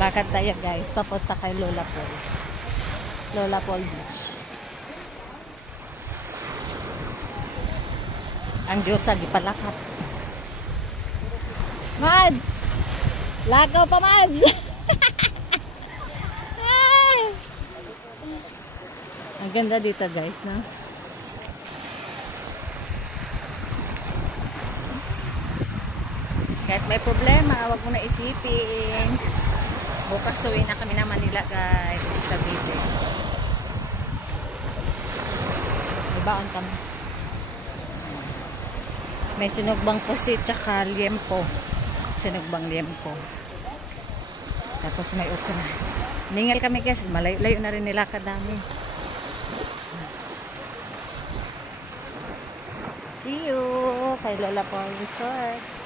Lakad tayo guys, papunta kay Lola Paul. Lola Paul Beach. Ang Diyosa gipalakat. Mads! Lakaw pa, Mads! Ang ganda dito guys, no? Kahit may problema, wag mo na isipin. Bukas uwi na kami ng Manila guys. Cavite. Ibaon kami. May sinugbang pusit tsaka liempo. Sinugbang liempo. Tapos may okra. Ningal kami guys. Malayo-layo na rin nila kadami. See you kay Lola Paul Resort.